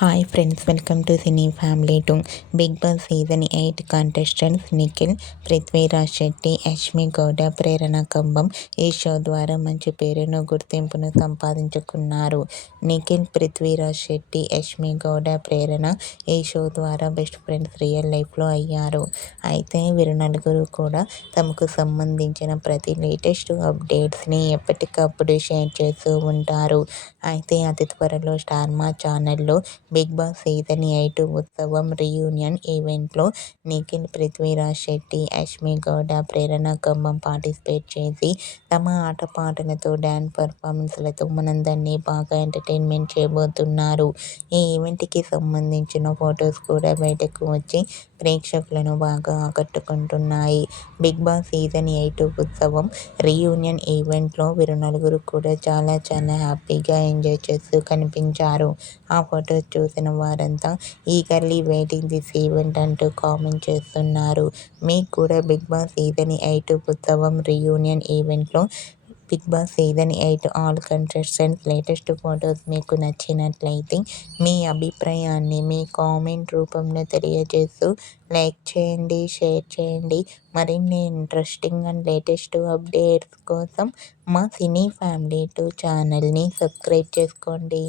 Hi friends, welcome to cine family 2. Big boss season 8 contestants Nikhil, Prithviraj Shetty, Yashmi Gowda, Prerana Kambam ఈ show ద్వారా మంచి పేరును, గుర్తింపును సంపాదించుకున్నారు. నిఖిల్, పృథ్వీరాజ్ శెట్టి, యష్మి గౌడ, ప్రేరణ ఈ షో ద్వారా బెస్ట్ ఫ్రెండ్స్ రియల్ లైఫ్లో అయ్యారు. అయితే వీరు నలుగురు కూడా తమకు సంబంధించిన ప్రతి లేటెస్ట్ అప్డేట్స్ని ఎప్పటికప్పుడు షేర్ చేస్తూ ఉంటారు. అయితే అతి త్వరలో స్టార్ మా ఛానల్లో బిగ్ బాస్ సీజన్ 8 ఉత్సవం రీయూనియన్ ఈవెంట్లో నిఖిల్, పృథ్వీరాజ్ శెట్టి, యష్మి గౌడ, ప్రేరణ కంబం పార్టిసిపేట్ చేసి తమ ఆటపాటలతో, డ్యాన్స్ పర్ఫార్మెన్స్లతో మనందరినీ బాగా ఎంటర్టైన్మెంట్ చేయబోతున్నారు. ఈ ఈవెంట్కి సంబంధించిన ఫొటోస్ కూడా బయటకు వచ్చి ప్రేక్షకులను బాగా ఆకట్టుకుంటున్నాయి. బిగ్ బాస్ సీజన్ 8 ఉత్సవం రీయూనియన్ ఈవెంట్లో వీరు నలుగురు కూడా చాలా హ్యాపీగా ఎంజాయ్ చేస్తూ కనిపించారు. ఆ ఫొటోస్ చూసిన వారంతా ఈగర్లీ వెయిటింగ్ దిస్ ఈవెంట్ అంటూ కామెంట్ చేస్తున్నారు. మీకు కూడా బిగ్ బాస్ సీజన్ 8 ఉత్సవం రీయూనియన్ ఈవెంట్లో Bigg boss season 8 all contestants latest photos మీకు నచ్చినట్లయితే మీ అభిప్రాయాన్ని మీ కామెంట్ రూపంలో తెలియజేస్తూ లైక్ చేయండి, షేర్ చేయండి. మరిన్ని ఇంట్రెస్టింగ్ అండ్ లేటెస్ట్ అప్డేట్స్ కోసం మా సినీ ఫ్యామిలీ 2 ఛానల్ని సబ్స్క్రైబ్ చేసుకోండి.